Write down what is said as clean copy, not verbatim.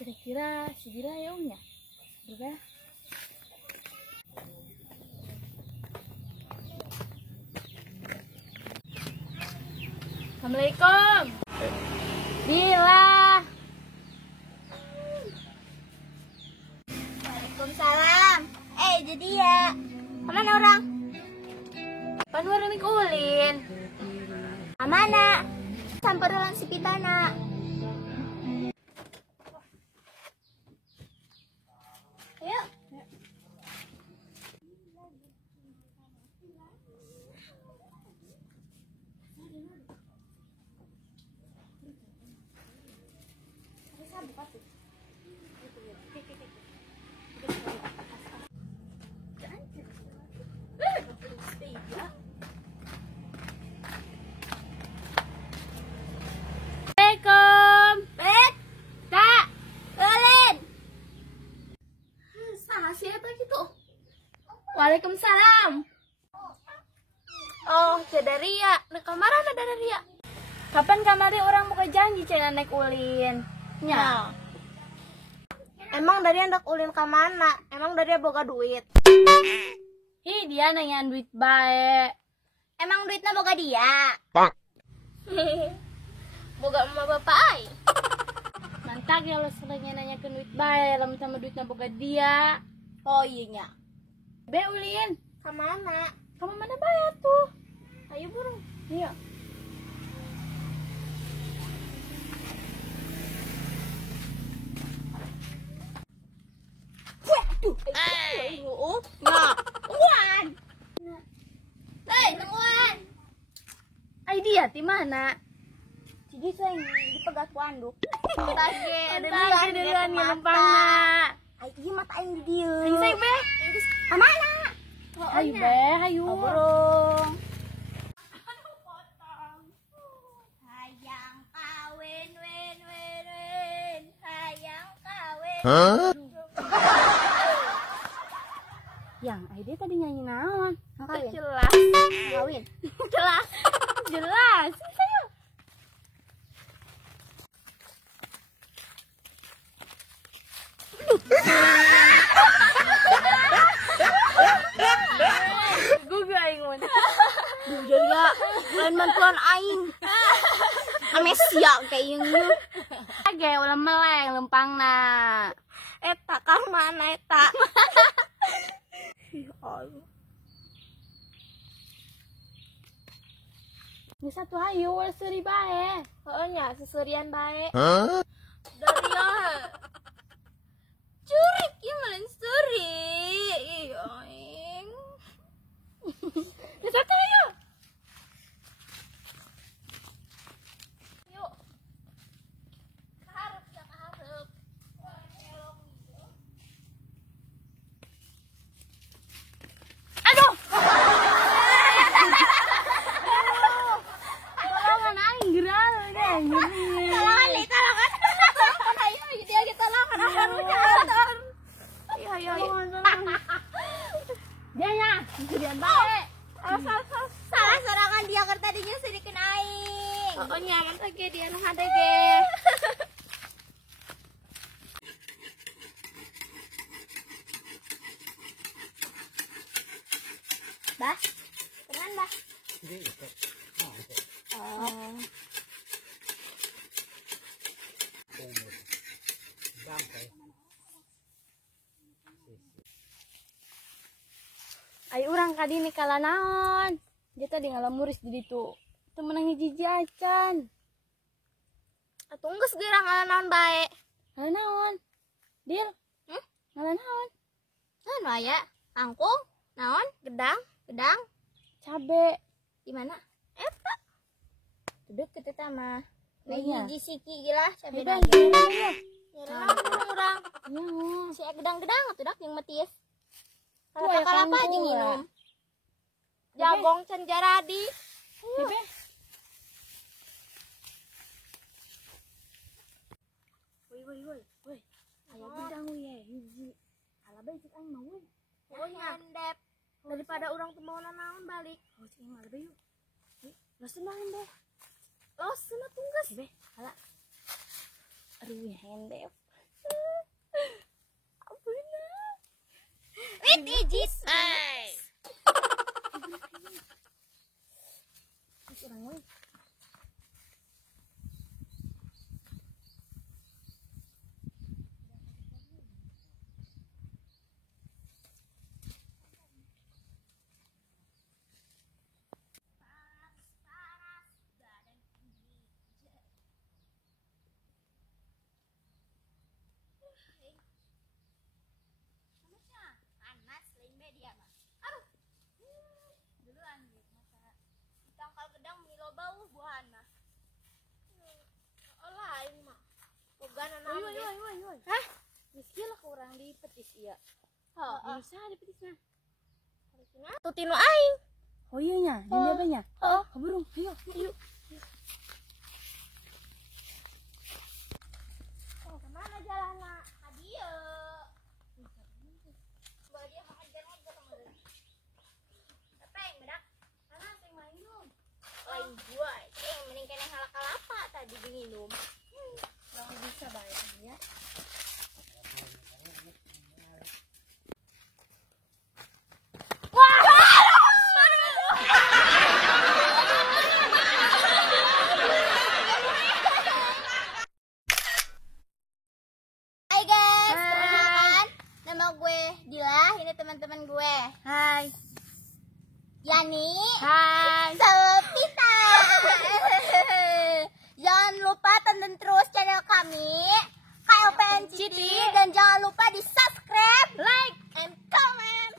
Kira-kira si Dira ya Om ya? Juga. Assalamualaikum. Dila. Waalaikumsalam. Jadi ya. Kemana orang? Panwar Mik Ulin. Amana? Samperan si Pitana. Ayo. Assalamualaikum. Bet, Kak. Ulin. Salah siapa gitu? Waalaikumsalam. Oh, Jadaria. Nah, kemarin ada Jadaria. Kapan kamari orang buka janji cina naik Ulin? Nya. Emang dari hendak ulin ke mana? Emang dari boga duit? Ih, dia nanyain duit baik. Emang duitnya boga dia? Boga emak bapak ai. Mantap ya lo selesai nanya ke duit baik, lama sama duitnya boga dia. Oh iya nya. Be Ulin, Kemana? kamu mana bayar tuh? Ayo burung. Iya. Waduh, ayo. Nah, Wan. Hei, Wan. Ay dia di mana? Jadi saya di pegat wanduk. Tage, ada Ada dia nih lempang. Ay, iya mata aing di dieu. Ayo say be. Amana? Ayo be, ayo. Burung. Hayang kawin, wen. Hayang kawin. Yang Aide tadi nyanyi naon? Kawin. Jelas. Kawin. Jelas. Jelas. Ayo. Gue aing mun. Jadi ya, lain bantuan aing. Amnesia kayak ieu. Age ulah meleng lempangna. Eta kang mana eta? Ya Allah. Geus satu hayu ulah seuri bae. Heeh nya seserian bae. Dari ya. Curik ieu malen suri. Ih aing. Geus satu hayu. Yuk. Kaharep ya kaharep. Aduh. Tolongan aing geral deh. Tolongan. Ayo dia kita lawan akan. Ayo. Dia nya, kemudian bae. Salah sorangan dia kan tadinya sedikit aing. Oh nya kan tadi dia nu hade ge. Bah. Tenan, Bah. Oh. Ay urang kadi mikala naon. Dia tadi ngalamuris di ditu. Teu meunang hiji acan. Atuh geus geurang ngalanan bae. Ngala naon? Dil. Ngala naon? Naon aya? Angkung? Naon? Gedang? Cabe. Di mana? eta. Deket eta mah. Oh, iya. Hiji siki gila cabe Beda daging. gimana? Nyerang urang. Ya. Si gedang-gedang atuh dak yang metis. Tuh, Kalau ya, kalapa kangkung, aja ya. nginum. Jagong can jaradi. Bebe. Woi. Aya gedang we ya, hiji. Alaba ikut aing mah we. Pokoknya handep. Daripada urang teu mau naon balik. Oh, cing mah alaba yuk. Losen bae deh. Losen tunggas. Bebe, hala. Aduh, ya handep. Ampuna. Wit ijis. Urang we. Panas lain media mah. Aduh. Duluan gitu masa. Tangkal gedang milo bau buahan mah. Lain mah. Bogan naon Woi. Hah? Geus kieu lah urang di petis ieu. Heeh. Bisa di petisna. Tuh tinu aing. Oh iya nya, jadi apa nya? Heeh. Burung, ayo. Oh, kemana jalanna? Adieu. Bawa dia makan jalan sama dia. Apa yang bedak? Sana sing main dong. Lain gua. Mending kena halak kalapa tadi diminum. Jangan bisa bae ya. Hai guys, Hai. perkenalkan nama gue Dila, ini teman-teman gue Hai. Yani, Hai. Sepita. Jangan lupa tonton terus channel kami KLPNCD dan jangan lupa di subscribe, like, and comment.